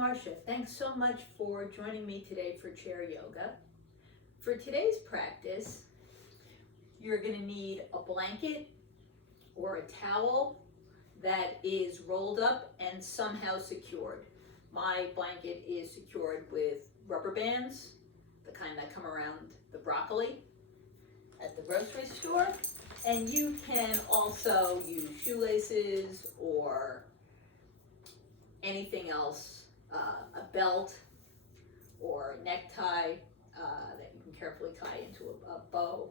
Marcia. Thanks so much for joining me today for chair yoga. For today's practice, you're going to need a blanket or a towel that is rolled up and somehow secured. My blanket is secured with rubber bands, the kind that come around the broccoli at the grocery store. And you can also use shoelaces or anything else, a belt or a necktie that you can carefully tie into a bow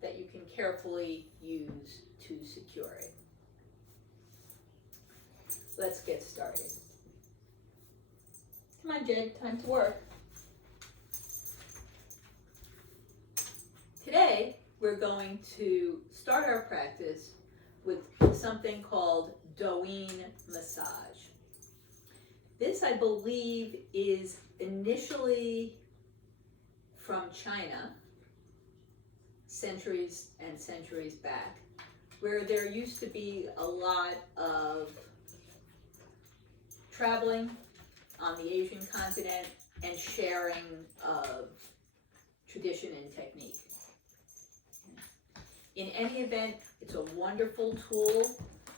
that you can carefully use to secure it. Let's get started. Come on, Jed, time to work. Today, we're going to start our practice with something called Douyin massage. This, I believe, is initially from China, centuries and centuries back, where there used to be a lot of traveling on the Asian continent and sharing of tradition and technique. In any event, it's a wonderful tool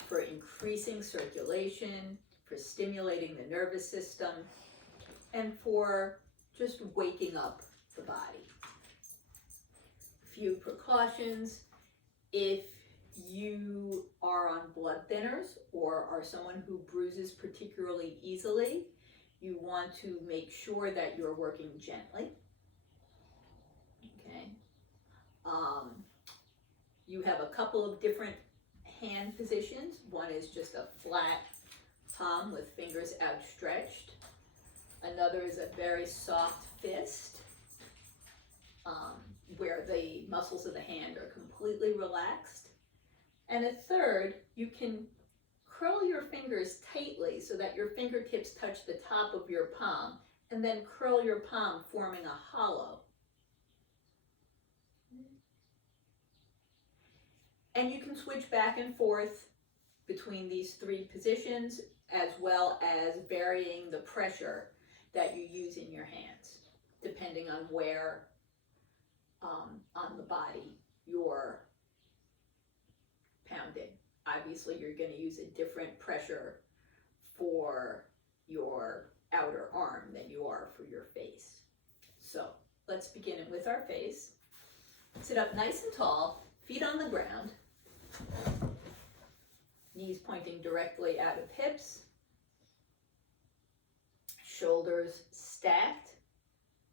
for increasing circulation, for stimulating the nervous system, and for just waking up the body. A few precautions: if you are on blood thinners or are someone who bruises particularly easily, you want to make sure that you're working gently. Okay. You have a couple of different hand positions. One is just a flat palm with fingers outstretched. Another is a very soft fist, where the muscles of the hand are completely relaxed. And a third, you can curl your fingers tightly so that your fingertips touch the top of your palm, and then curl your palm, forming a hollow. And you can switch back and forth between these three positions, as well as varying the pressure that you use in your hands, depending on where on the body you're pounding. Obviously, you're going to use a different pressure for your outer arm than you are for your face. So let's begin it with our face. Sit up nice and tall, feet on the ground, knees pointing directly out of hips, shoulders stacked,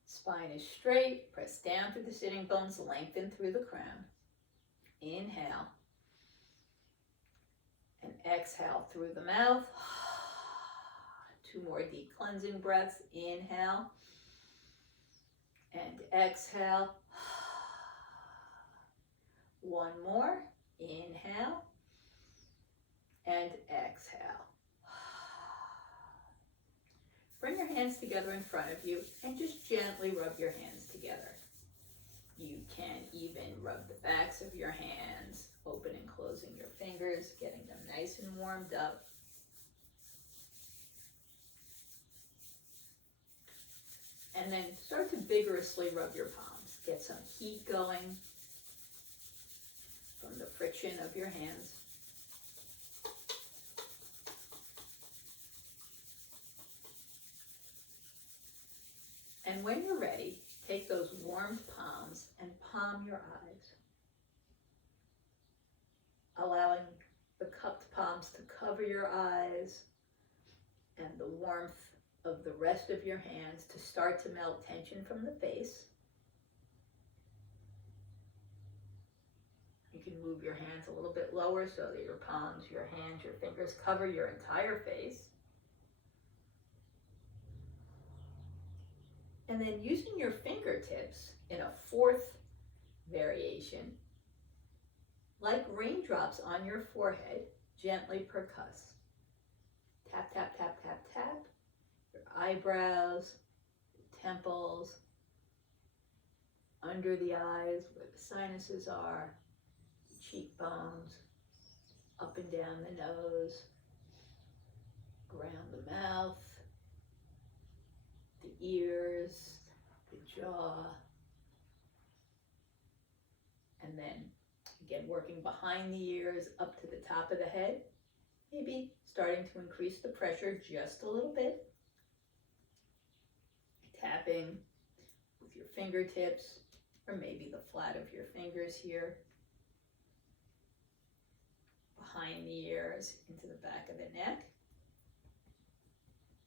spine is straight, press down through the sitting bones, lengthen through the crown. Inhale. And exhale through the mouth. 2 more deep cleansing breaths. Inhale. And exhale. 1 more. Inhale. And exhale. Bring your hands together in front of you and just gently rub your hands together. You can even rub the backs of your hands, open and closing your fingers, getting them nice and warmed up. And then start to vigorously rub your palms. Get some heat going from the friction of your hands. And when you're ready, take those warmed palms and palm your eyes, allowing the cupped palms to cover your eyes and the warmth of the rest of your hands to start to melt tension from the face. You can move your hands a little bit lower so that your palms, your hands, your fingers cover your entire face. And then using your fingertips in a 4th variation, like raindrops on your forehead, gently percuss. Tap, tap, tap, tap, tap. Your eyebrows, your temples, under the eyes where the sinuses are, the cheekbones, up and down the nose, around the mouth, the ears, the jaw, and then again working behind the ears up to the top of the head, maybe starting to increase the pressure just a little bit, tapping with your fingertips or maybe the flat of your fingers here, behind the ears, into the back of the neck,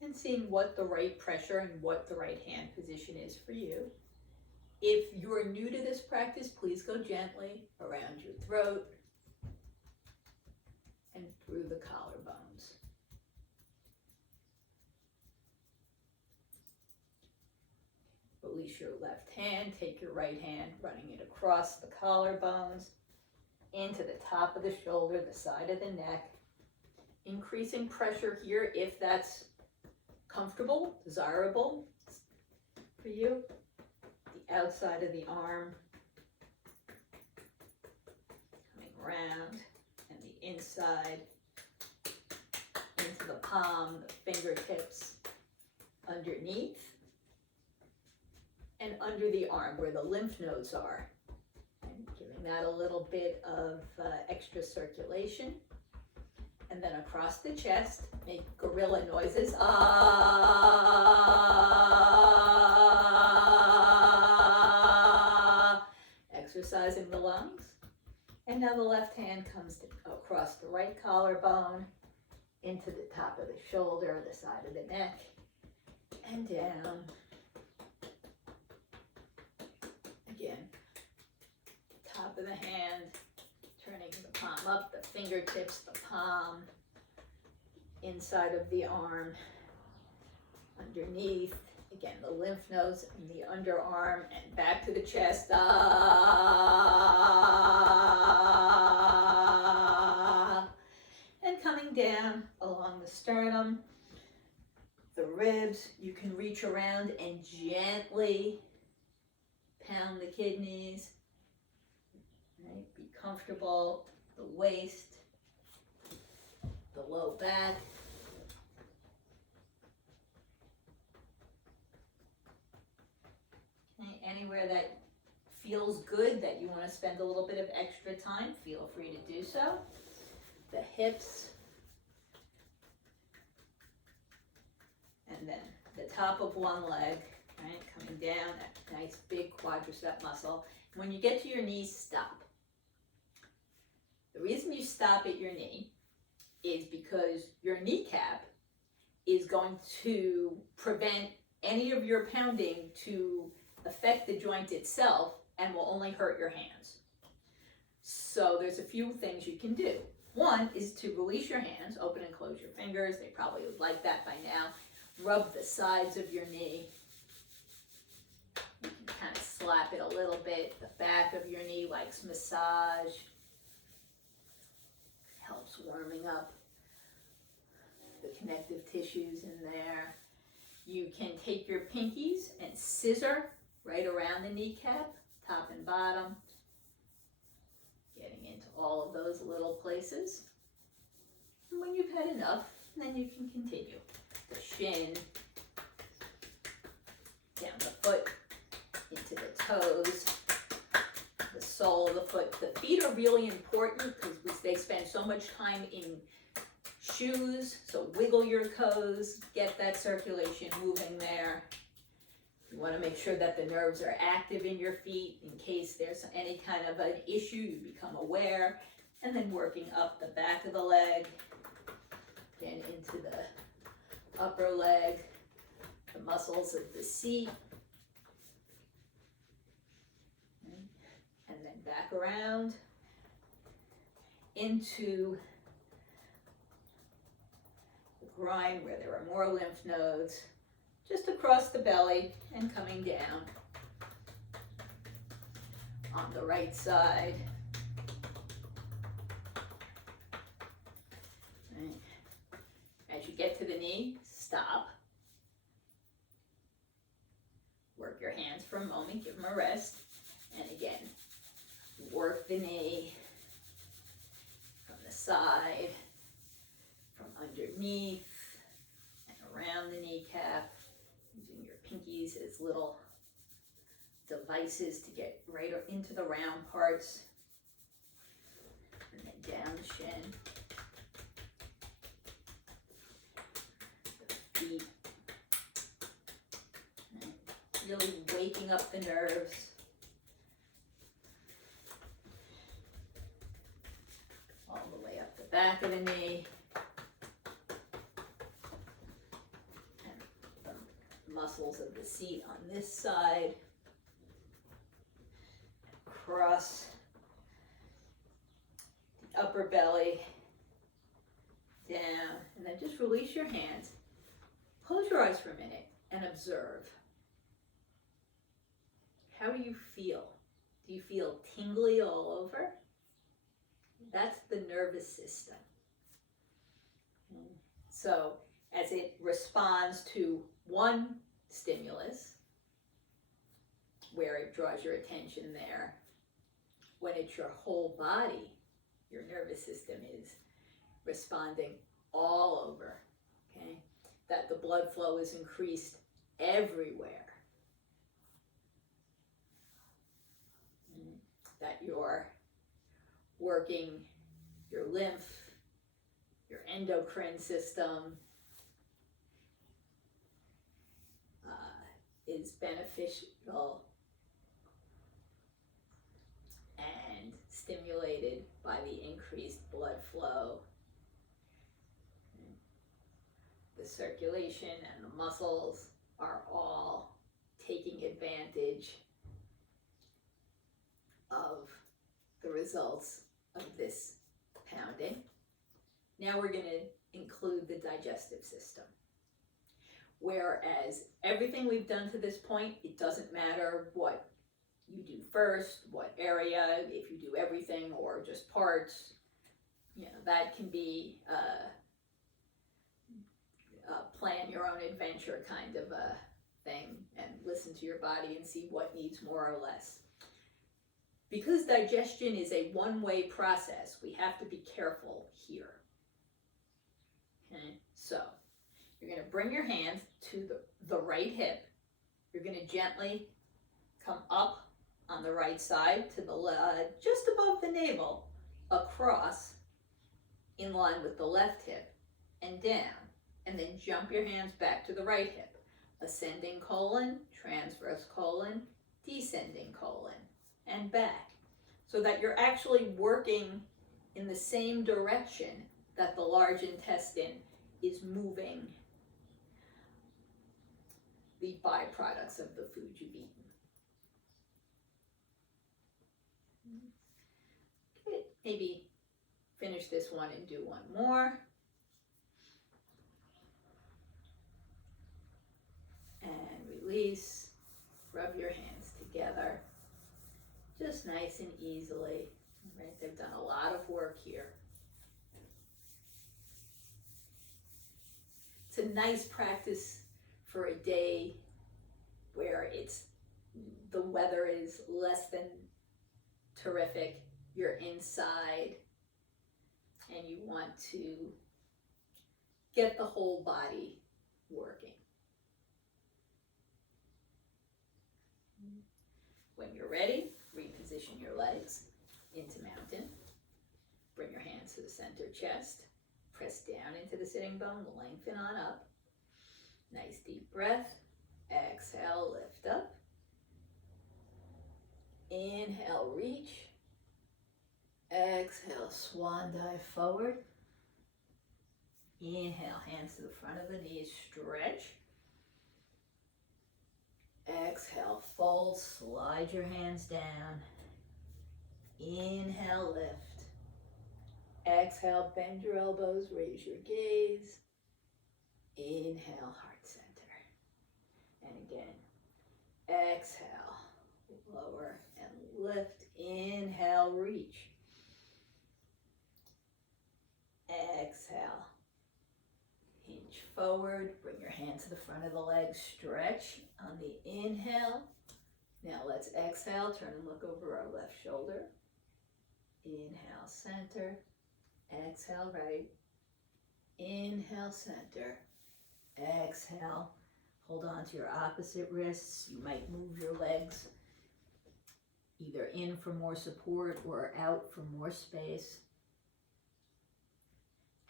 and seeing what the right pressure and what the right hand position is for you. If you're new to this practice, please go gently around your throat and through the collarbones. Release your left hand, take your right hand, running it across the collarbones, into the top of the shoulder, the side of the neck, increasing pressure here if that's comfortable, desirable for you. The outside of the arm, coming around, and the inside, into the palm, the fingertips, underneath, and under the arm where the lymph nodes are. And giving that a little bit of extra circulation. And then across the chest, make gorilla noises. Ah! Exercising the lungs. And now the left hand comes across the right collarbone, into the top of the shoulder, the side of the neck, and down. Again, top of the hand, turning the palm up, the fingertips, the palm, inside of the arm, underneath, again, the lymph nodes and the underarm, and back to the chest. Ah! And coming down along the sternum, the ribs. You can reach around and gently pound the kidneys. Right? Be comfortable. The waist, the low back. Okay, anywhere that feels good, that you want to spend a little bit of extra time, feel free to do so. The hips. And then the top of one leg, right, coming down, that nice big quadricep muscle. When you get to your knees, stop. The reason you stop at your knee is because your kneecap is going to prevent any of your pounding to affect the joint itself and will only hurt your hands. So there's a few things you can do. One is to release your hands, open and close your fingers. They probably would like that by now. Rub the sides of your knee. You can kind of slap it a little bit. The back of your knee likes massage. Helps warming up the connective tissues in there. You can take your pinkies and scissor right around the kneecap, top and bottom, getting into all of those little places. And when you've had enough, then you can continue. The shin, down the foot, into the toes, the sole of the foot. The feet are really important because they spend so much time in shoes, so wiggle your toes, get that circulation moving there. You want to make sure that the nerves are active in your feet in case there's any kind of an issue, you become aware. And then working up the back of the leg, then into the upper leg, the muscles of the seat, and then back around into the groin where there are more lymph nodes, just across the belly and coming down on the right side. Right. As you get to the knee, stop. Work your hands for a moment, give them a rest. And again, work the knee from the side, from underneath, and around the kneecap, using your these as little devices to get right into the round parts. And then down the shin. The feet. And really waking up the nerves. All the way up the back of the knee. Muscles of the seat on this side, across the upper belly, down, and then just release your hands. Close your eyes for a minute and observe. How do you feel? Do you feel tingly all over? That's the nervous system. So as it responds to one stimulus, where it draws your attention there, when it's your whole body, your nervous system is responding all over, okay? That the blood flow is increased everywhere. That you're working your lymph, your endocrine system, is beneficial and stimulated by the increased blood flow. The circulation and the muscles are all taking advantage of the results of this pounding. Now we're going to include the digestive system. Whereas everything we've done to this point, it doesn't matter what you do first, what area, if you do everything or just parts, that can be a plan your own adventure kind of a thing, and listen to your body and see what needs more or less. Because digestion is a one-way process, we have to be careful here. Okay, so you're going to bring your hands to the right hip. You're going to gently come up on the right side to the just above the navel, across, in line with the left hip, and down. And then jump your hands back to the right hip. Ascending colon, transverse colon, descending colon, and back. So that you're actually working in the same direction that the large intestine is moving the byproducts of the food you've eaten. Okay, maybe finish this one and do one more. And release. Rub your hands together. Just nice and easily. Right? They've done a lot of work here. It's a nice practice for a day where the weather is less than terrific, you're inside, and you want to get the whole body working. When you're ready, reposition your legs into mountain. Bring your hands to the center chest. Press down into the sitting bone, lengthen on up. Nice deep breath. Exhale, lift up. Inhale, reach. Exhale, swan dive forward. Inhale, hands to the front of the knees, stretch. Exhale, fold, slide your hands down. Inhale, lift. Exhale, bend your elbows, raise your gaze. Inhale, heart center. And again, exhale, lower and lift. Inhale, reach. Exhale, hinge forward, bring your hand to the front of the leg, stretch on the inhale. Now let's exhale, turn and look over our left shoulder. Inhale, center. Exhale, right. Inhale, center. Exhale, Hold on to your opposite wrists. You might move your legs either in for more support or out for more space.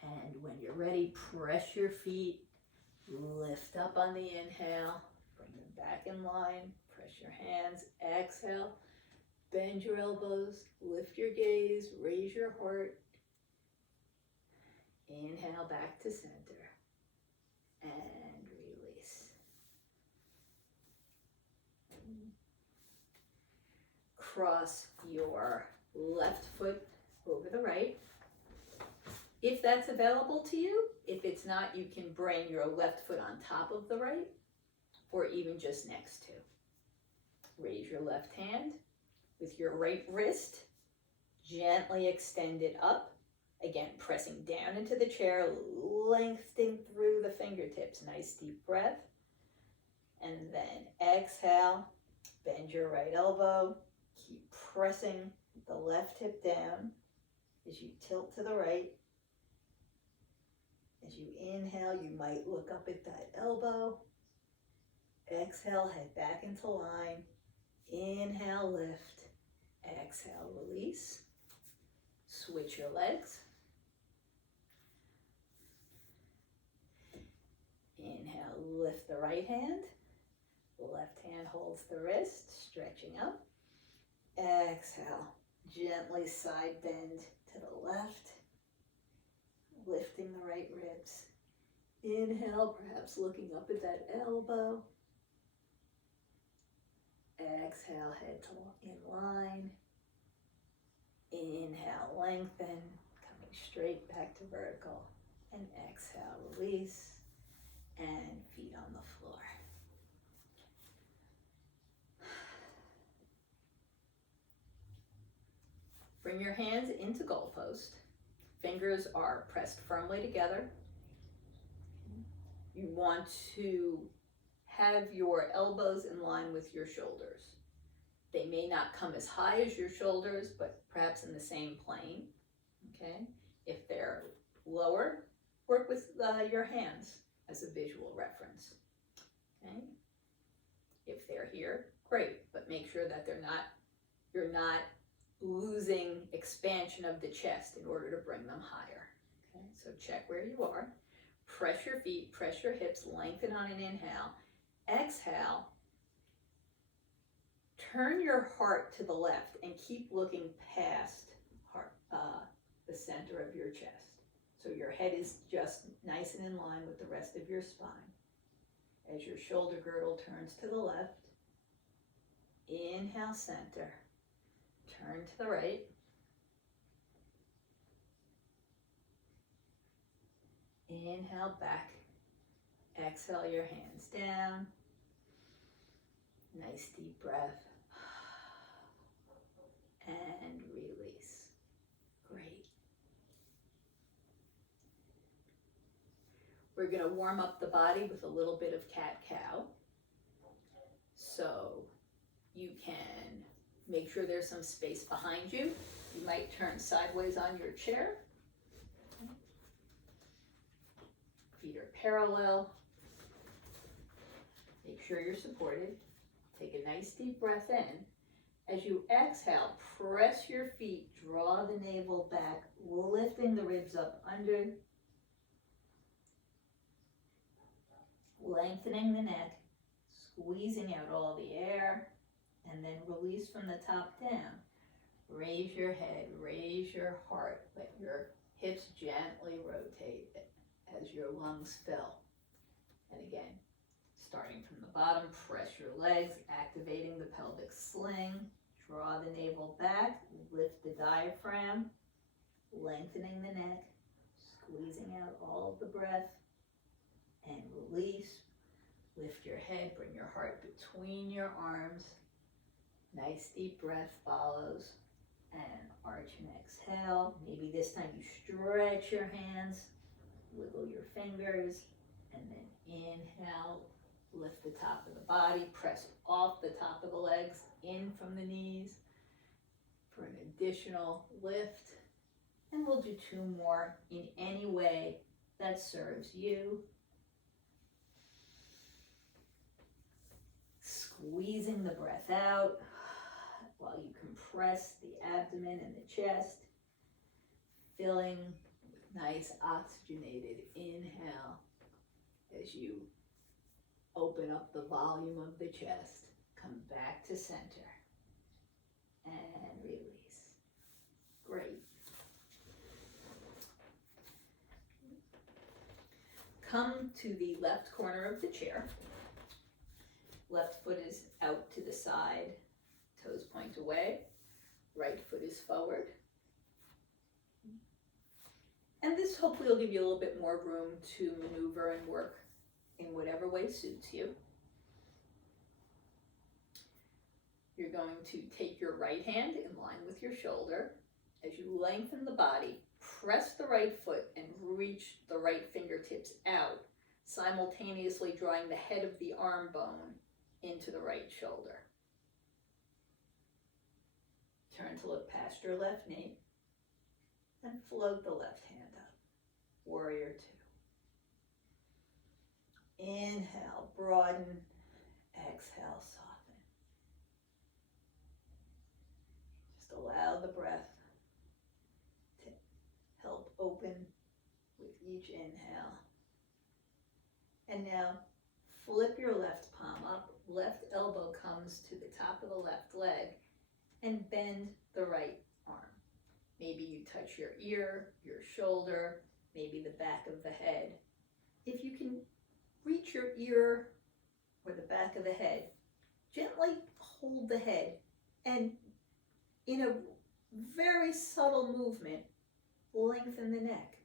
And when you're ready, press your feet, lift up on the inhale, bring them back in line, press your hands, exhale, bend your elbows, lift your gaze, raise your heart. Inhale back to center and release. Cross your left foot over the right. If that's available to you, if it's not, you can bring your left foot on top of the right or even just next to. Raise your left hand with your right wrist, gently extend it up. Again, pressing down into the chair, lengthening through the fingertips. Nice deep breath. And then exhale, bend your right elbow. Keep pressing the left hip down as you tilt to the right. As you inhale, you might look up at that elbow. Exhale, head back into line. Inhale, lift. Exhale, release. Switch your legs. Inhale, lift the right hand. Left hand holds the wrist, stretching up. Exhale, gently side bend to the left, lifting the right ribs. Inhale, perhaps looking up at that elbow. Exhale, head in line. Inhale, lengthen, coming straight back to vertical. And exhale, release, and feet on the floor. Bring your hands into goalpost. Fingers are pressed firmly together. You want to have your elbows in line with your shoulders. They may not come as high as your shoulders, but perhaps in the same plane, okay? If they're lower, work with your hands as a visual reference, okay? If they're here, great, but make sure that you're not losing expansion of the chest in order to bring them higher, okay? So check where you are. Press your feet, press your hips, lengthen on an inhale. Exhale, turn your heart to the left and keep looking past the center of your chest. So your head is just nice and in line with the rest of your spine. As your shoulder girdle turns to the left, inhale, center. Turn to the right. Inhale, back. Exhale your hands down. Nice deep breath. And release. Great. We're going to warm up the body with a little bit of cat-cow. So you can make sure there's some space behind you. You might turn sideways on your chair. Feet are parallel. Make sure you're supported. Take a nice deep breath in. As you exhale, press your feet, draw the navel back, lifting the ribs up under, lengthening the neck, squeezing out all the air, and then release from the top down. Raise your head, raise your heart, let your hips gently rotate as your lungs fill. And again, starting from the bottom, press your legs, activating the pelvic sling, draw the navel back, lift the diaphragm, lengthening the neck, squeezing out all of the breath, and release. Lift your head, bring your heart between your arms. Nice deep breath follows, and arch and exhale. Maybe this time you stretch your hands, wiggle your fingers, and then inhale, lift the top of the body, press off the top of the legs, in from the knees for an additional lift. And we'll do 2 more in any way that serves you. Squeezing the breath out while you compress the abdomen and the chest. Filling nice oxygenated inhale as you open up the volume of the chest. Come back to center and release. Great. Come to the left corner of the chair. Left foot is out to the side, toes point away. Right foot is forward. And this hopefully will give you a little bit more room to maneuver and work in whatever way suits you. You're going to take your right hand in line with your shoulder. As you lengthen the body, press the right foot and reach the right fingertips out, simultaneously drawing the head of the arm bone into the right shoulder. Turn to look past your left knee and float the left hand up. Warrior two. Inhale, broaden. Exhale, soften. Just allow the breath to help open with each inhale. And now flip your left palm up. Left elbow comes to the top of the left leg and bend the right arm. Maybe you touch your ear, your shoulder, maybe the back of the head. If you can reach your ear or the back of the head, gently hold the head and in a very subtle movement, lengthen the neck.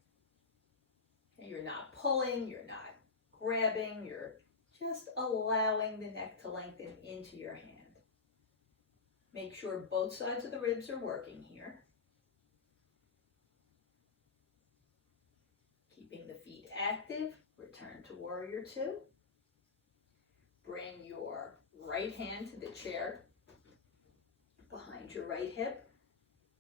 You're not pulling, you're not grabbing, you're just allowing the neck to lengthen into your hand. Make sure both sides of the ribs are working here. Keeping the feet active, return to warrior two. Bring your right hand to the chair behind your right hip.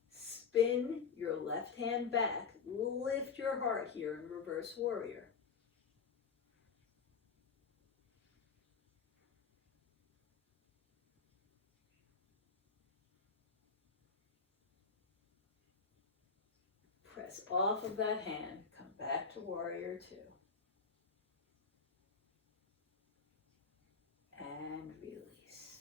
Spin your left hand back. Lift your heart here in reverse warrior. Press off of that hand. Come back to warrior two. And release.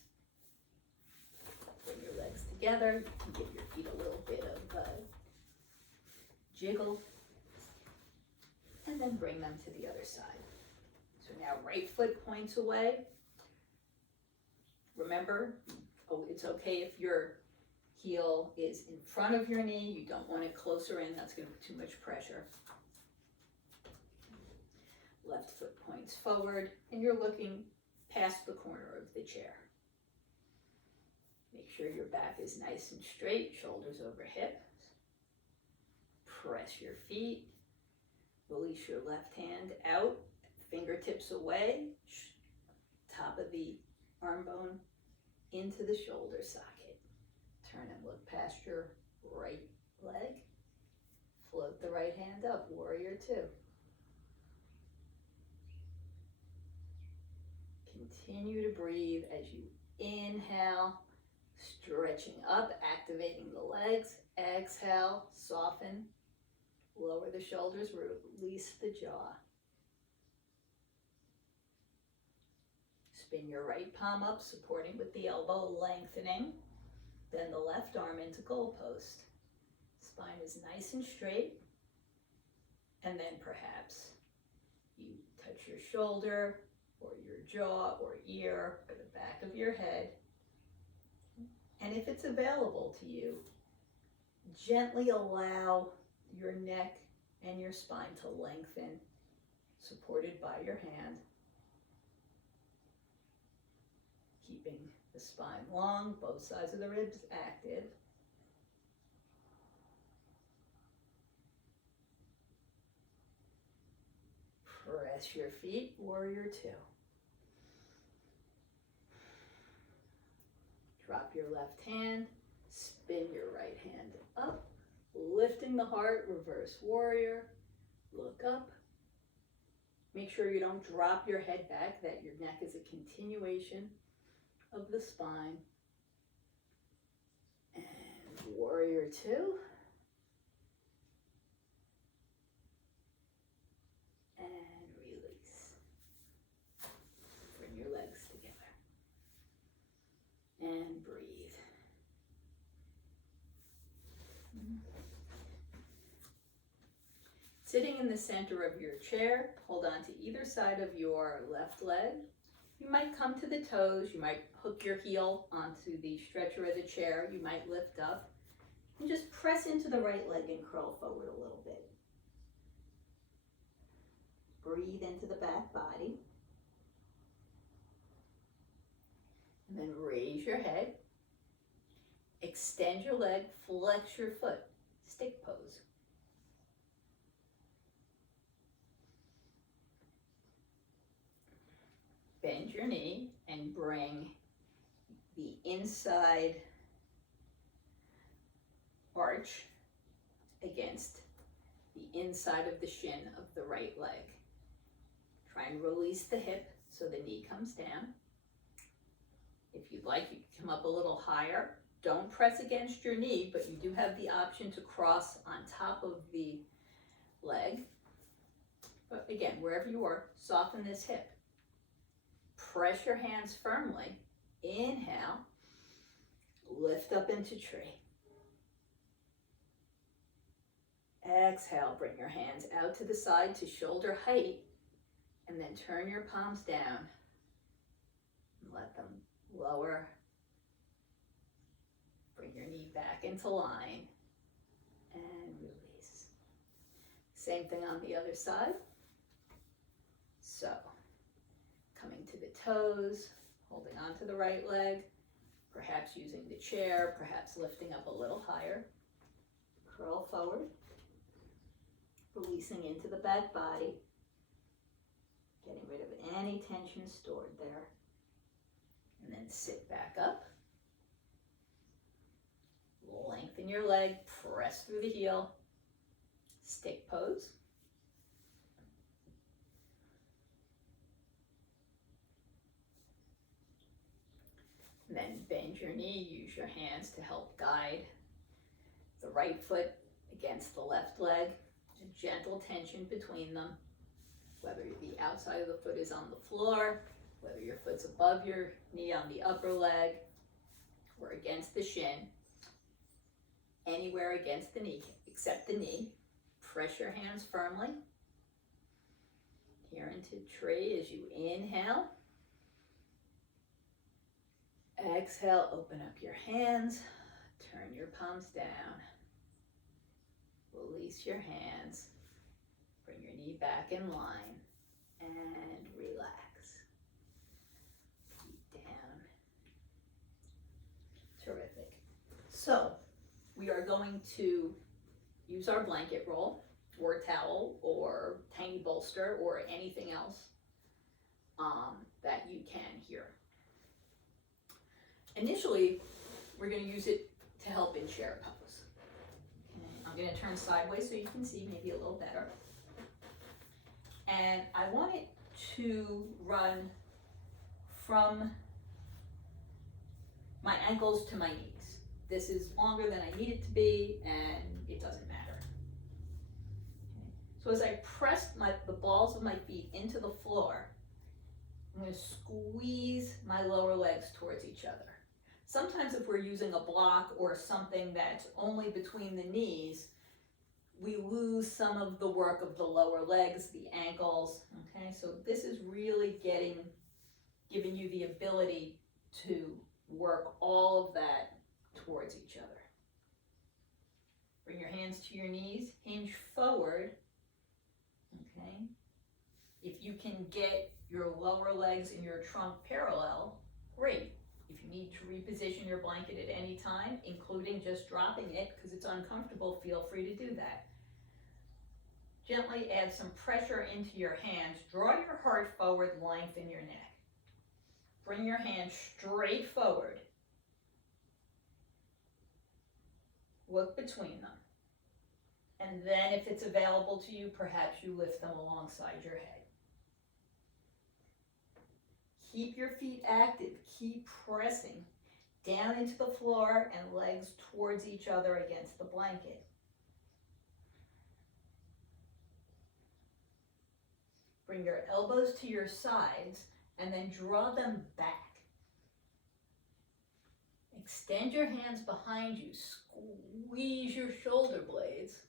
Bring your legs together. You can give your feet a little bit of jiggle. And then bring them to the other side. So now right foot points away. Remember, it's okay if your heel is in front of your knee. You don't want it closer in. That's going to put too much pressure. Left foot points forward, and you're looking past the corner of the chair. Make sure your back is nice and straight, shoulders over hips. Press your feet. Release your left hand out, fingertips away, top of the arm bone into the shoulder socket. Turn and look past your right leg. Float the right hand up, warrior two. Continue to breathe as you inhale, stretching up, activating the legs. Exhale, soften, lower the shoulders, release the jaw. Spin your right palm up, supporting with the elbow, lengthening. Then the left arm into goalpost. Spine is nice and straight. And then perhaps you touch your shoulder or your jaw or ear or the back of your head. And if it's available to you, gently allow your neck and your spine to lengthen, supported by your hand. Keeping the spine long, both sides of the ribs active. Press your feet, warrior two. Drop your left hand, spin your right hand up, lifting the heart, reverse warrior. Look up. Make sure you don't drop your head back, that your neck is a continuation of the spine. And warrior two. And release. Bring your legs together. And breathe. Sitting in the center of your chair, hold on to either side of your left leg. You might come to the toes, you might hook your heel onto the stretcher of the chair, you might lift up, and just press into the right leg and curl forward a little bit. Breathe into the back body. And then raise your head. Extend your leg, flex your foot, stick pose. Bend your knee and bring the inside arch against the inside of the shin of the right leg. Try and release the hip so the knee comes down. If you'd like, you can come up a little higher. Don't press against your knee, but you do have the option to cross on top of the leg. But again, wherever you are, soften this hip. Press your hands firmly. Inhale. Lift up into tree. Exhale, bring your hands out to the side to shoulder height, and then turn your palms down and let them lower. Bring your knee back into line and release. Same thing on the other side. So, coming to the toes, holding on to the right leg, perhaps using the chair, perhaps lifting up a little higher. Curl forward, releasing into the back body, getting rid of any tension stored there. And then sit back up. Lengthen your leg, press through the heel, stick pose. And then bend your knee, use your hands to help guide the right foot against the left leg, a gentle tension between them, whether the outside of the foot is on the floor, whether your foot's above your knee on the upper leg, or against the shin, anywhere against the knee except the knee. Press your hands firmly. Here into tree as you inhale. Exhale, open up your hands, turn your palms down. Release your hands. Bring your knee back in line and relax. Feet down. Terrific. So, we are going to use our blanket roll or towel or tiny bolster or anything else that you can here. Initially, we're going to use it to help in chair pose. Okay. I'm going to turn sideways so you can see maybe a little better. And I want it to run from my ankles to my knees. This is longer than I need it to be, and it doesn't matter. Okay. So as I press the balls of my feet into the floor, I'm going to squeeze my lower legs towards each other. Sometimes if we're using a block or something that's only between the knees, we lose some of the work of the lower legs, the ankles, okay? So this is really giving you the ability to work all of that towards each other. Bring your hands to your knees, hinge forward, okay? If you can get your lower legs and your trunk parallel, great. If you need to reposition your blanket at any time, including just dropping it because it's uncomfortable, feel free to do that. Gently add some pressure into your hands. Draw your heart forward, lengthen your neck. Bring your hands straight forward. Look between them. And then if it's available to you, perhaps you lift them alongside your head. Keep your feet active. Keep pressing down into the floor and legs towards each other against the blanket. Bring your elbows to your sides and then draw them back. Extend your hands behind you. Squeeze your shoulder blades.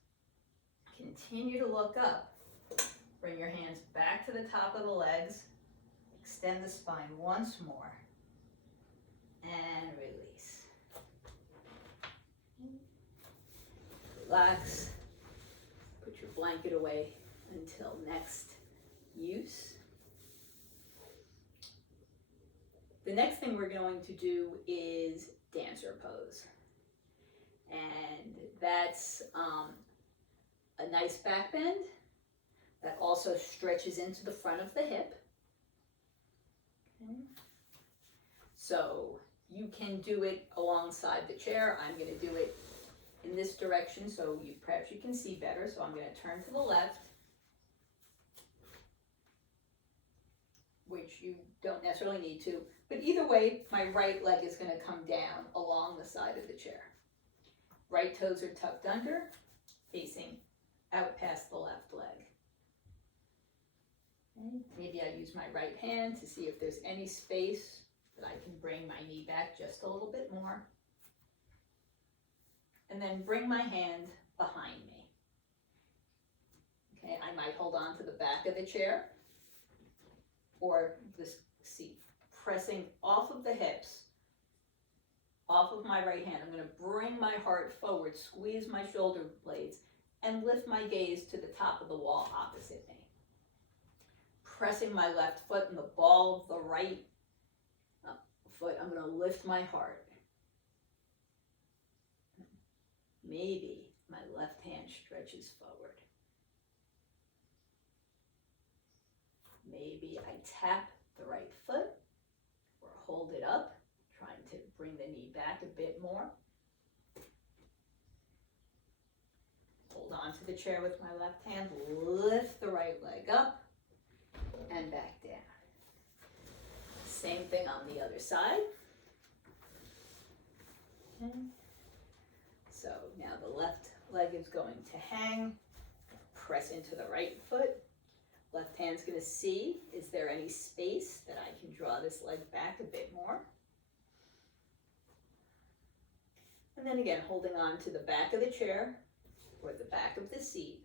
Continue to look up. Bring your hands back to the top of the legs. Extend the spine once more. And release. Relax. Put your blanket away until next use. The next thing we're going to do is dancer pose. And that's a nice back bend that also stretches into the front of the hip. Okay. So you can do it alongside the chair. I'm going to do it in this direction so perhaps you can see better. So I'm going to turn to the left, which you don't necessarily need to. But either way, my right leg is going to come down along the side of the chair. Right toes are tucked under, facing out past the left leg. Okay. Maybe I use my right hand to see if there's any space that I can bring my knee back just a little bit more. And then bring my hand behind me. Okay, I might hold on to the back of the chair or the seat, pressing off of the hips, off of my right hand. I'm going to bring my heart forward, squeeze my shoulder blades, and lift my gaze to the top of the wall opposite me. Pressing my left foot in the ball of the right foot, I'm going to lift my heart. Maybe my left hand stretches forward. Maybe I tap the right foot or hold it up, trying to bring the knee back a bit more. Hold on to the chair with my left hand, lift the right leg up and back down. Same thing on the other side. Okay. So now the left leg is going to hang, press into the right foot. Left hand's going to see, is there any space that I can draw this leg back a bit more? And then again, holding on to the back of the chair or the back of the seat.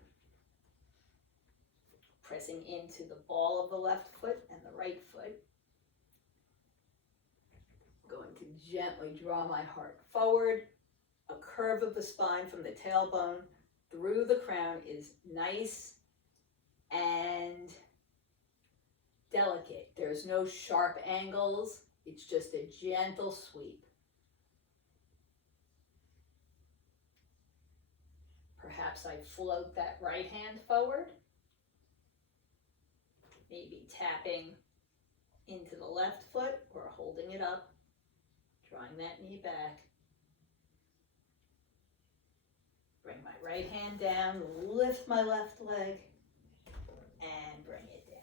Pressing into the ball of the left foot and the right foot. Going to gently draw my heart forward. A curve of the spine from the tailbone through the crown is nice and delicate. There's no sharp angles. It's just a gentle sweep. Perhaps I float that right hand forward. Maybe tapping into the left foot or holding it up, drawing that knee back. Bring my right hand down, lift my left leg, and bring it down.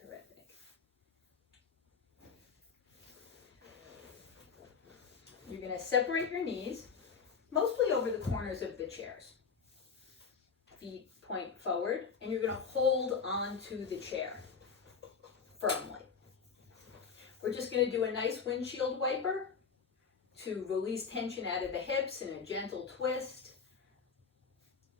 Terrific. You're going to separate your knees, mostly over the corners of the chairs. Feet point forward, and you're going to hold onto the chair firmly. We're just going to do a nice windshield wiper to release tension out of the hips in a gentle twist.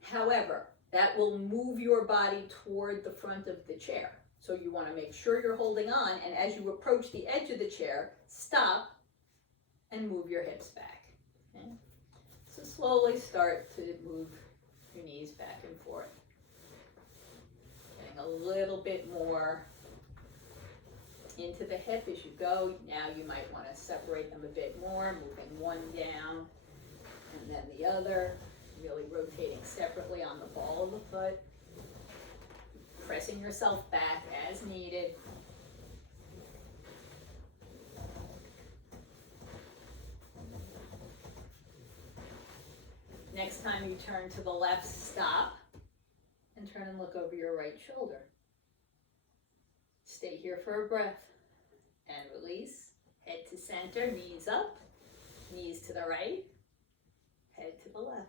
However, that will move your body toward the front of the chair. So you want to make sure you're holding on, and as you approach the edge of the chair, stop and move your hips back. Okay? So slowly start to move your knees back and forth. Getting a little bit more into the hip as you go. Now you might want to separate them a bit more, moving one down and then the other, really rotating separately on the ball of the foot, pressing yourself back as needed. Next time you turn to the left, stop and turn and look over your right shoulder. Stay here for a breath. And release. Head to center, knees up, knees to the right, head to the left.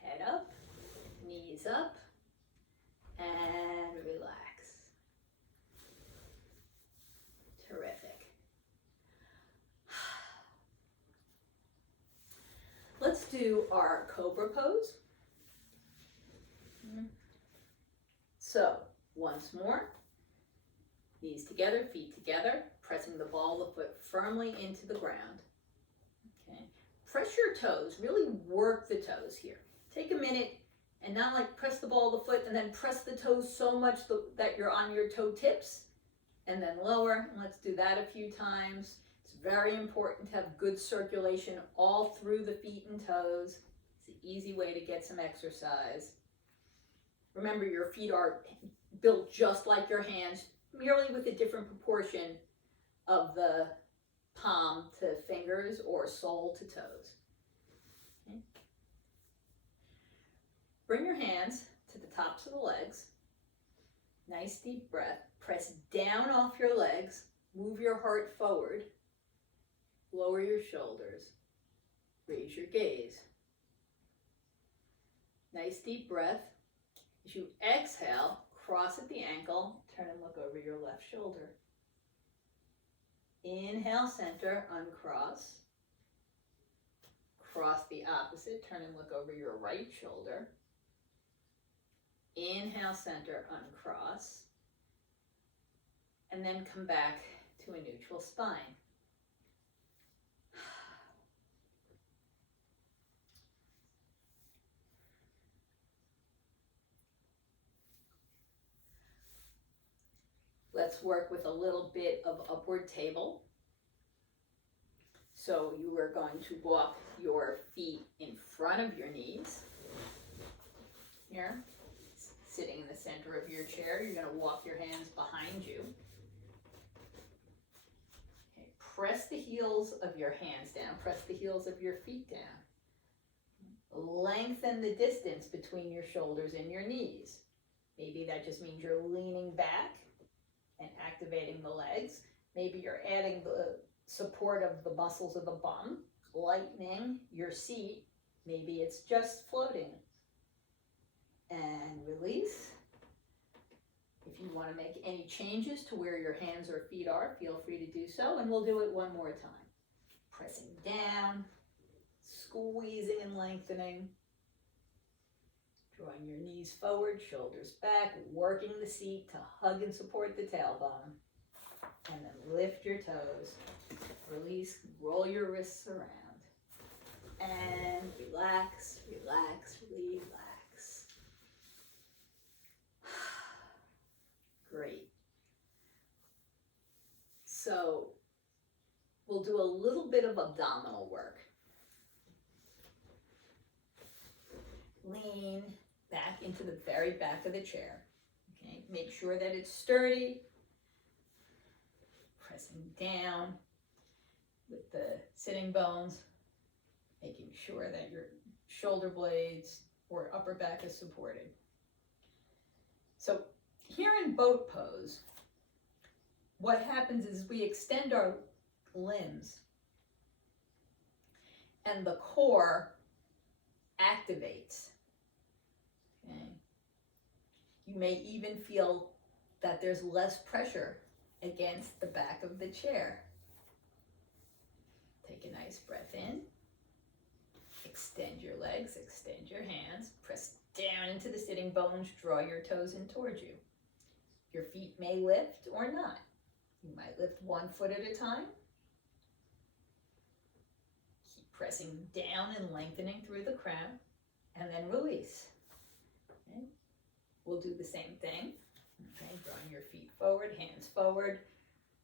Head up, knees up, and relax. Terrific. Let's do our cobra pose. So, once more, knees together, feet together, pressing the ball of the foot firmly into the ground. Okay. Press your toes, really work the toes here. Take a minute and not like press the ball of the foot and then press the toes so much that you're on your toe tips and then lower. And let's do that a few times. It's very important to have good circulation all through the feet and toes. It's an easy way to get some exercise. Remember, your feet are built just like your hands, merely with a different proportion of the palm to fingers or sole to toes. Okay. Bring your hands to the tops of the legs. Nice deep breath. Press down off your legs. Move your heart forward. Lower your shoulders. Raise your gaze. Nice deep breath. As you exhale, cross at the ankle, turn and look over your left shoulder. Inhale, center, uncross. Cross the opposite, turn and look over your right shoulder. Inhale, center, uncross. And then come back to a neutral spine. Let's work with a little bit of upward table. So you are going to walk your feet in front of your knees. Here, sitting in the center of your chair, you're going to walk your hands behind you. Okay. Press the heels of your hands down. Press the heels of your feet down. Lengthen the distance between your shoulders and your knees. Maybe that just means you're leaning back and activating the legs. Maybe you're adding the support of the muscles of the bum, lightening your seat. Maybe it's just floating. And release. If you want to make any changes to where your hands or feet are, feel free to do so, and we'll do it one more time. Pressing down, squeezing and lengthening. Drawing your knees forward, shoulders back, working the seat to hug and support the tailbone. And then lift your toes. Release, roll your wrists around. And relax, relax, relax. Great. So we'll do a little bit of abdominal work. Lean back into the very back of the chair. Okay, make sure that it's sturdy. Pressing down with the sitting bones, making sure that your shoulder blades or upper back is supported. So here in boat pose, what happens is we extend our limbs and the core activates. Okay. You may even feel that there's less pressure against the back of the chair. Take a nice breath in. Extend your legs, extend your hands, press down into the sitting bones, draw your toes in towards you. Your feet may lift or not. You might lift one foot at a time. Keep pressing down and lengthening through the crown, and then release. Okay. We'll do the same thing. Okay, drawing your feet forward, hands forward.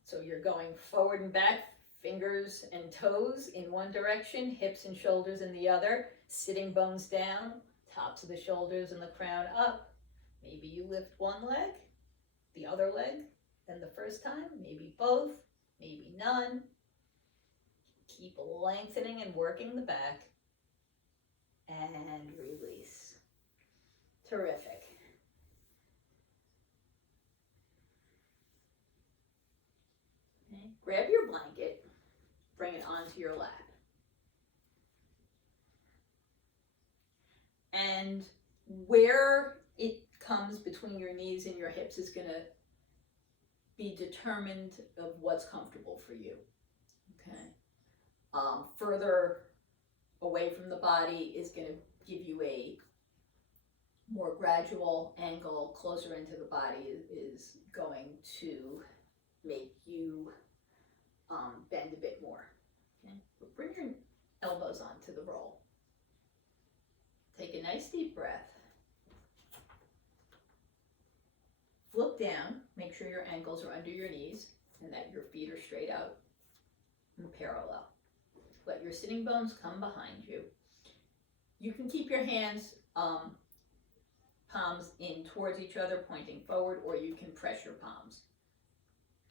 So you're going forward and back, fingers and toes in one direction, hips and shoulders in the other, sitting bones down, tops of the shoulders and the crown up. Maybe you lift one leg, the other leg, then the first time, maybe both, maybe none. Keep lengthening and working the back, and release. Terrific. grab your blanket, bring it onto your lap. And where it comes between your knees and your hips is going to be determined of what's comfortable for you. Okay. Further away from the body is going to give you a more gradual angle. Closer into the body is going to make you bend a bit more. Okay. But bring your elbows onto the roll. Take a nice deep breath. Look down, make sure your ankles are under your knees and that your feet are straight out and parallel. Let your sitting bones come behind you. You can keep your hands palms in towards each other, pointing forward, or you can press your palms.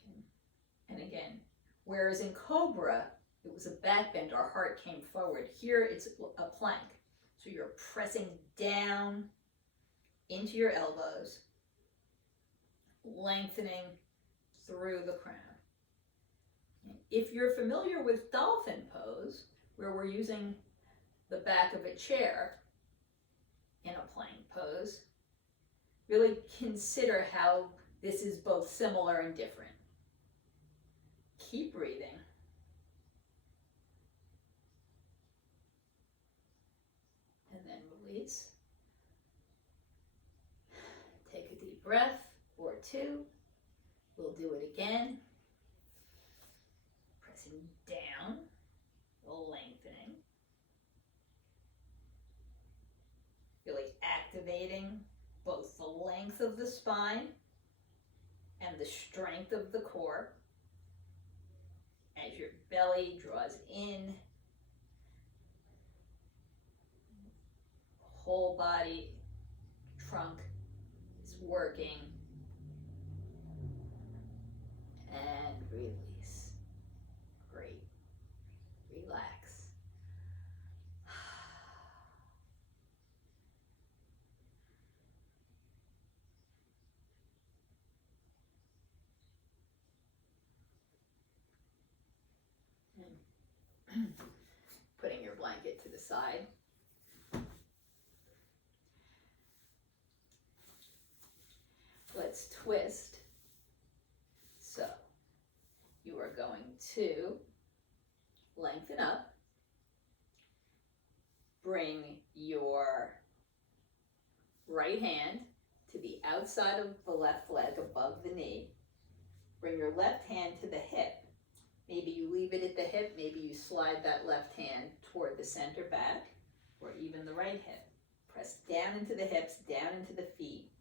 Okay. And again, whereas in Cobra, it was a back bend, our heart came forward. Here it's a plank. So you're pressing down into your elbows, lengthening through the crown. If you're familiar with dolphin pose, where we're using the back of a chair in a plank pose, really consider how this is both similar and different. Keep breathing. And then release. Take a deep breath or two. We'll do it again. Pressing down, lengthening. Really activating both the length of the spine and the strength of the core as your belly draws in. Whole body, trunk is working. And release. Great. Relax. And putting your blanket to the side. Let's twist. So you are going to lengthen up, bring your right hand to the outside of the left leg above the knee, bring your left hand to the hip. Maybe you leave it at the hip, maybe you slide that left hand toward the center back, or even the right hip. Press down into the hips, down into the feet.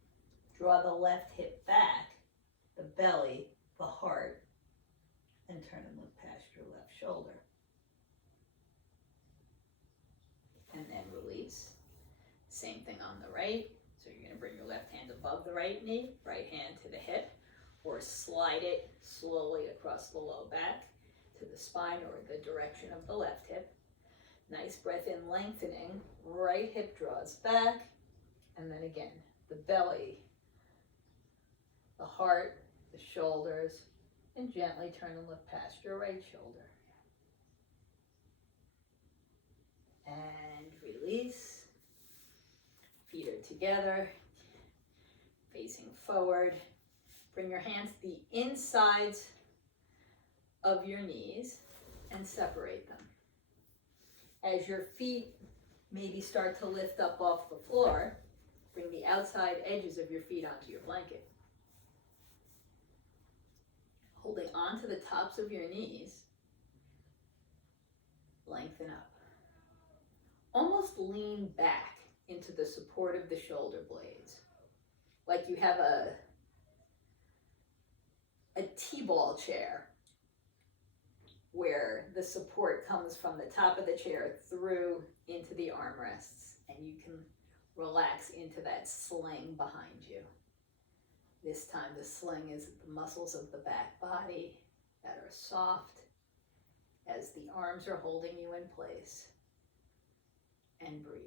Draw the left hip back, the belly, the heart, and turn and look past your left shoulder. And then release. Same thing on the right. So you're going to bring your left hand above the right knee, right hand to the hip, or slide it slowly across the low back to the spine or the direction of the left hip. Nice breath in, lengthening. Right hip draws back. And then again, the belly, the heart, the shoulders, and gently turn and look past your right shoulder. And release. Feet are together, facing forward. Bring your hands to the insides of your knees and separate them. As your feet maybe start to lift up off the floor, bring the outside edges of your feet onto your blanket. Holding onto the tops of your knees, lengthen up. Almost lean back into the support of the shoulder blades, like you have a T-ball chair where the support comes from the top of the chair through into the armrests, and you can relax into that sling behind you. This time the sling is the muscles of the back body that are soft as the arms are holding you in place. And breathe.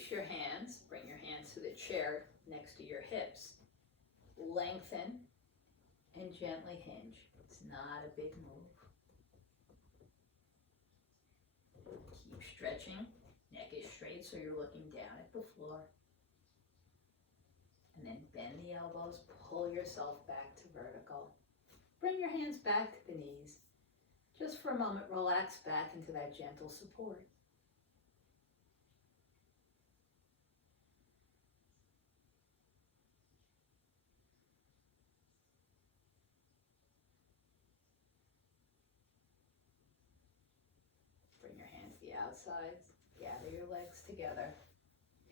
release your hands. Bring your hands to the chair next to your hips. Lengthen and gently hinge. It's not a big move. Keep stretching. Neck is straight so you're looking down at the floor. And then bend the elbows, pull yourself back to vertical. Bring your hands back to the knees. Just for a moment, relax back into that gentle support. Bring your hands to the outsides. Gather your legs together.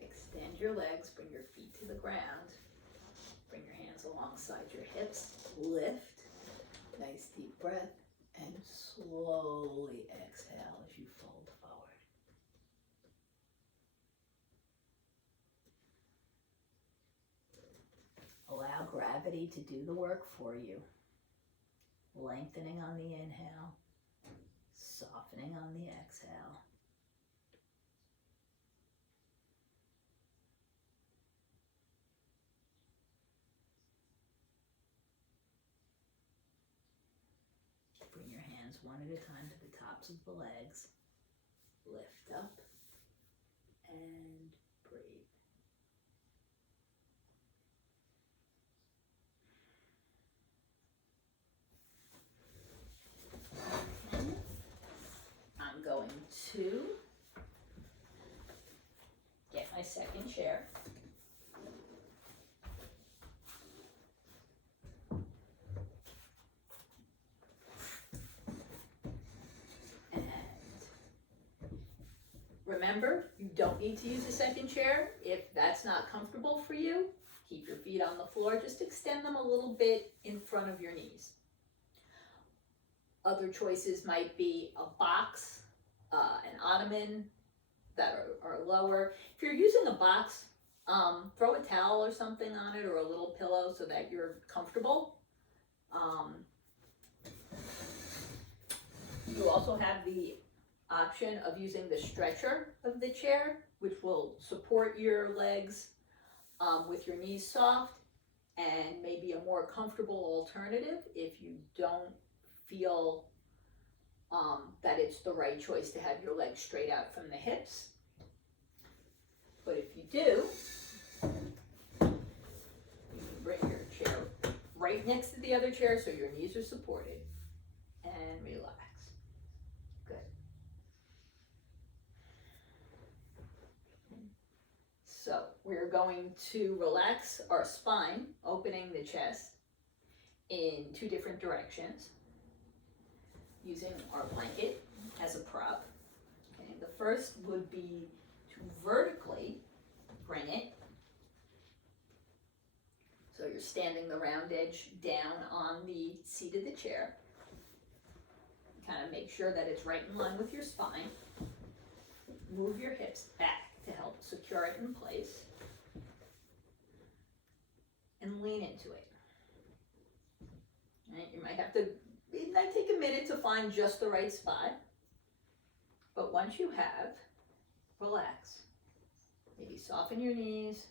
Extend your legs. Bring your feet to the ground. Bring your hands alongside your hips. Lift. Nice deep breath. And slowly exhale as you fold forward. Allow gravity to do the work for you. Lengthening on the inhale, softening on the exhale. Bring your hands one at a time to the tops of the legs. Lift up and breathe. I'm going to get my second chair. And remember, you don't need to use a second chair. If that's not comfortable for you, keep your feet on the floor. Just extend them a little bit in front of your knees. Other choices might be a box, an ottoman that are lower. If you're using a box, throw a towel or something on it or a little pillow so that you're comfortable. You also have the option of using the stretcher of the chair, which will support your legs with your knees soft, and maybe a more comfortable alternative if you don't feel that it's the right choice to have your legs straight out from the hips. But if you do, you can bring your chair right next to the other chair so your knees are supported, and relax. Good. So we're going to relax our spine, opening the chest in two different directions, using our blanket as a prop. Okay, the first would be to vertically bring it. So you're standing the round edge down on the seat of the chair. Kind of make sure that it's right in line with your spine. Move your hips back to help secure it in place. And lean into it. Right, you might have to, it might take a minute to find just the right spot. But once you have, relax. Maybe soften your knees.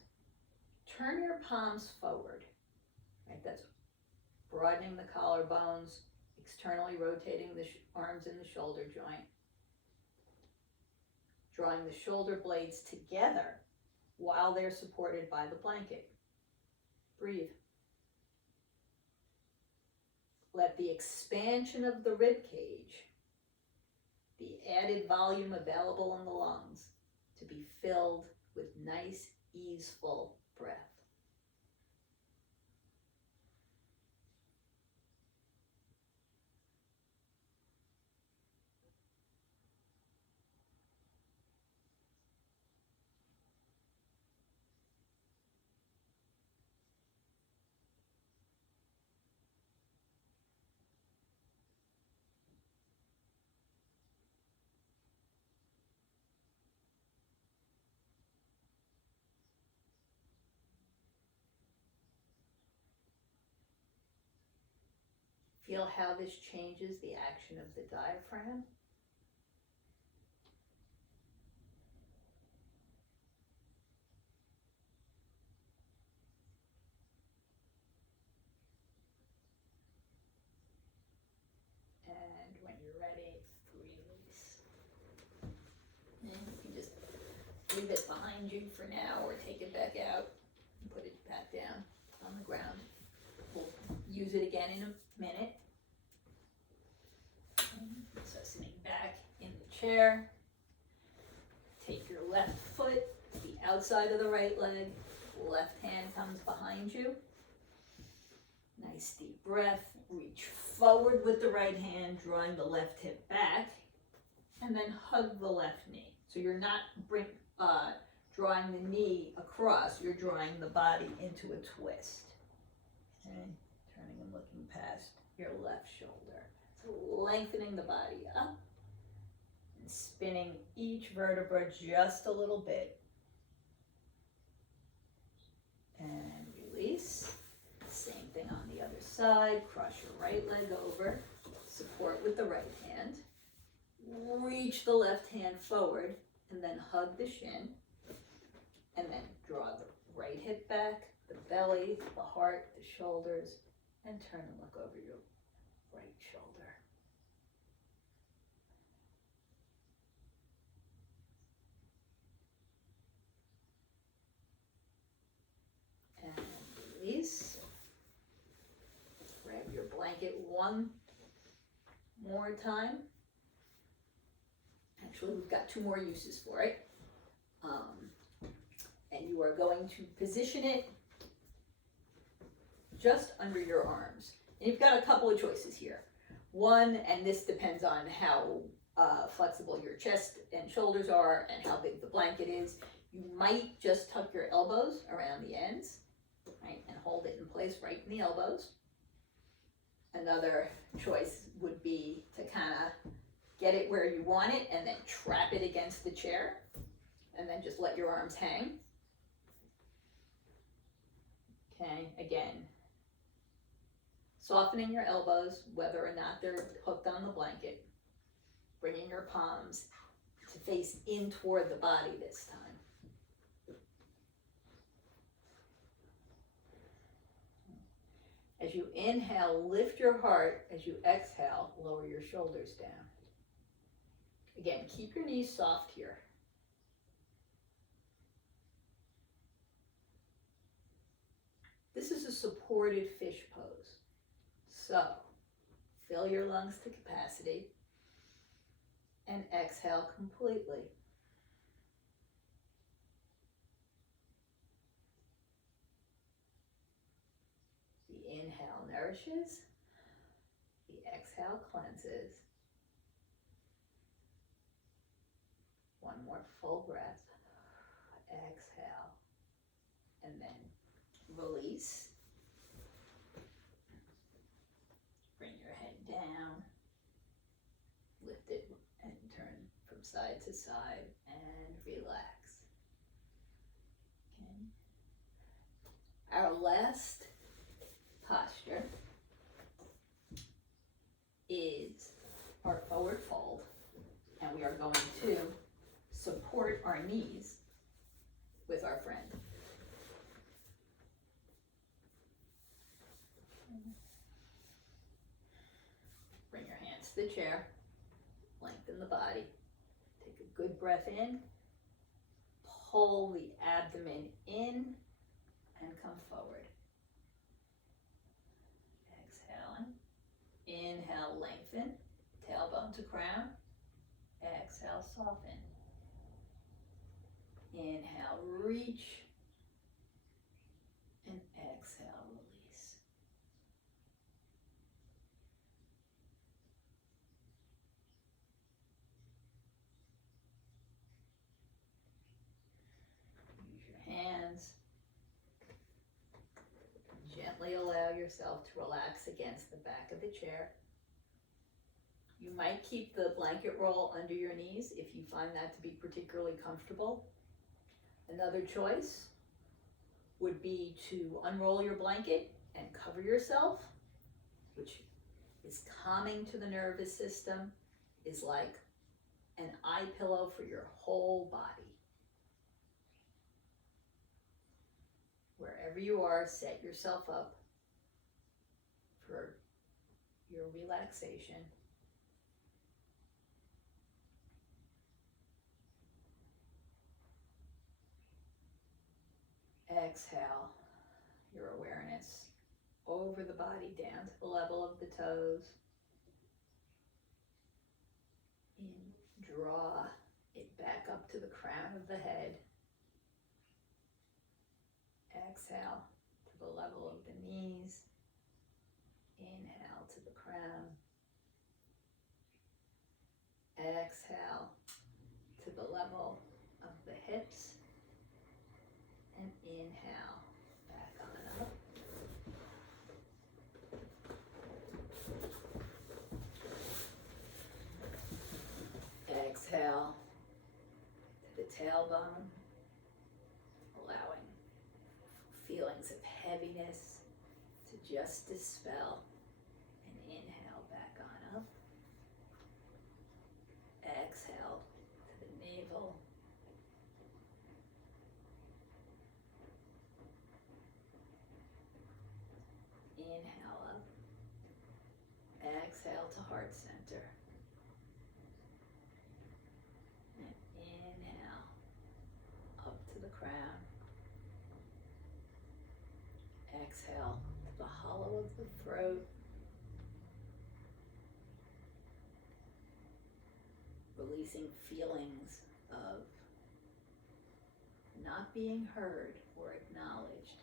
Turn your palms forward. Right, that's broadening the collarbones, externally rotating the arms in the shoulder joint. Drawing the shoulder blades together while they're supported by the blanket. Breathe. Let the expansion of the rib cage, the added volume available in the lungs, to be filled with nice, easeful breath. Feel how this changes the action of the diaphragm. behind you for now, or take it back out and put it back down on the ground. We'll use it again in a minute. So sitting back in the chair, take your left foot to the outside of the right leg, left hand comes behind you. Nice deep breath, reach forward with the right hand, drawing the left hip back, and then hug the left knee. So you're not drawing the knee across, you're drawing the body into a twist. Okay, turning and looking past your left shoulder. So lengthening the body up and spinning each vertebra just a little bit. And release. Same thing on the other side. Cross your right leg over. Support with the right hand. Reach the left hand forward and then hug the shin. And then draw the right hip back, the belly, the heart, the shoulders, and turn and look over your right shoulder. And release. Grab your blanket one more time. Actually, we've got two more uses for it. And you are going to position it just under your arms. And you've got a couple of choices here. One, and this depends on how flexible your chest and shoulders are and how big the blanket is, you might just tuck your elbows around the ends, right, and hold it in place right in the elbows. Another choice would be to kind of get it where you want it and then trap it against the chair and then just let your arms hang. Okay, again, softening your elbows, whether or not they're hooked on the blanket, bringing your palms to face in toward the body this time. As you inhale, lift your heart. As you exhale, lower your shoulders down. Again, keep your knees soft here. This is a supported fish pose. So, fill your lungs to capacity and exhale completely. The inhale nourishes, the exhale cleanses. One more full breath. Exhale, and then release. Bring your head down, lift it and turn from side to side and relax. Okay. Our last posture is our forward fold, and we are going to support our knees with our friend. Bring your hands to the chair, lengthen the body, take a good breath in, pull the abdomen in and come forward. Exhaling, inhale, lengthen, tailbone to crown, exhale, soften. Inhale, reach, and exhale, release. Use your hands. Gently allow yourself to relax against the back of the chair. You might keep the blanket roll under your knees if you find that to be particularly comfortable. Another choice would be to unroll your blanket and cover yourself, which is calming to the nervous system, is like an eye pillow for your whole body. Wherever you are, set yourself up for your relaxation. Exhale your awareness over the body down to the level of the toes. And draw it back up to the crown of the head. Exhale to the level of the knees. Inhale to the crown. Exhale to the level of the hips. And inhale back on up. Exhale to the tailbone, allowing feelings of heaviness to just dispel. And inhale back on up. Exhale to the navel. Inhale up. Exhale to heart center. And inhale up to the crown. Exhale to the hollow of the throat. Releasing feelings of not being heard or acknowledged.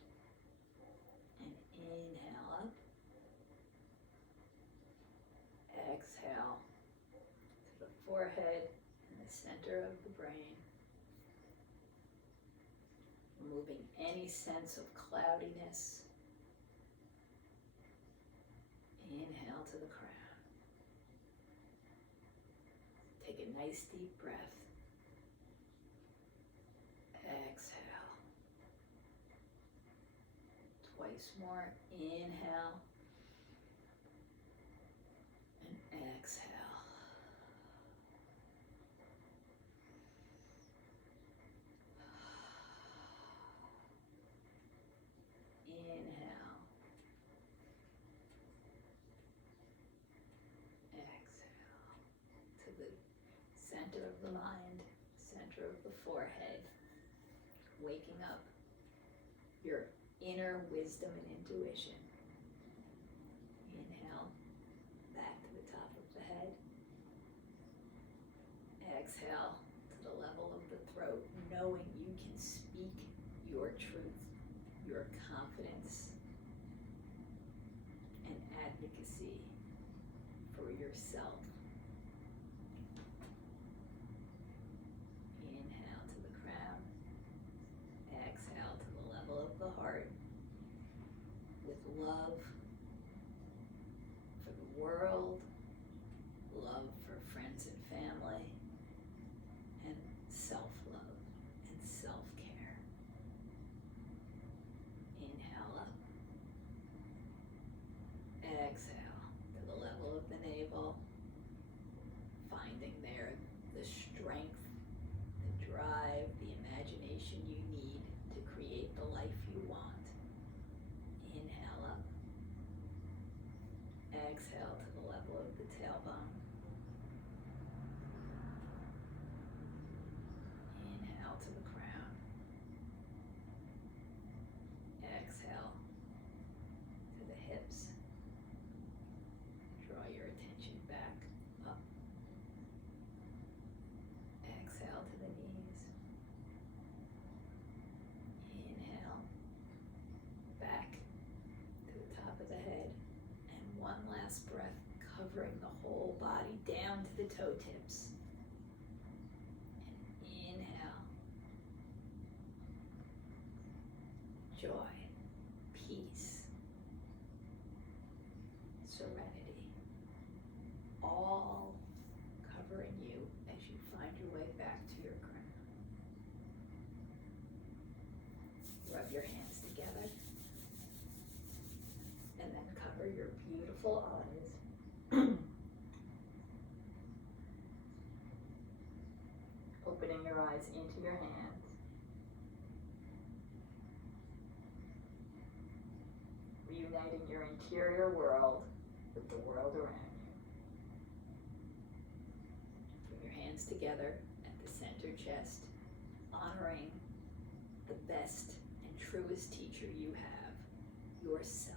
And inhale up. Exhale to the forehead and the center of the brain. Removing any sense of cloudiness. Inhale to the crown. Take a nice deep breath. Exhale. Twice more. Inhale. And exhale. Inhale. Exhale. To the center of the mind, center of the forehead, waking up your inner wisdom and intuition. Inhale, back to the top of the head. Exhale to the level of the throat, knowing you can speak your truth, your confidence, and advocacy for yourself. Inhale to the crown. Exhale to the level of the heart. With love for the world, love for friends and family, and self-love and self-care. Inhale up. Exhale to the level of the navel, finding there the strength, the drive, the imagination you need to create the life you want. Inhale up. Exhale to the level of the tailbone. Inhale to the crown. Exhale to the hips. Draw your attention back up. Exhale to the knees. Inhale back to the top of the head. And one last breath, covering the whole body down to the toe tips. And inhale. Joy, peace, serenity, all covering you as you find your way back to your crown. Rub your hands together and then cover your beautiful eyes. Opening your eyes into your hands. Reuniting your interior world with the world around you. Put your hands together at the center chest, honoring the best and truest teacher you have, yourself.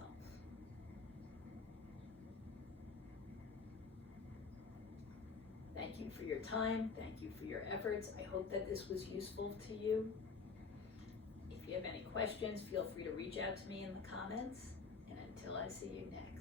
Thank you for your time. Thank you for your efforts. I hope that this was useful to you. If you have any questions, feel free to reach out to me in the comments. And until I see you next.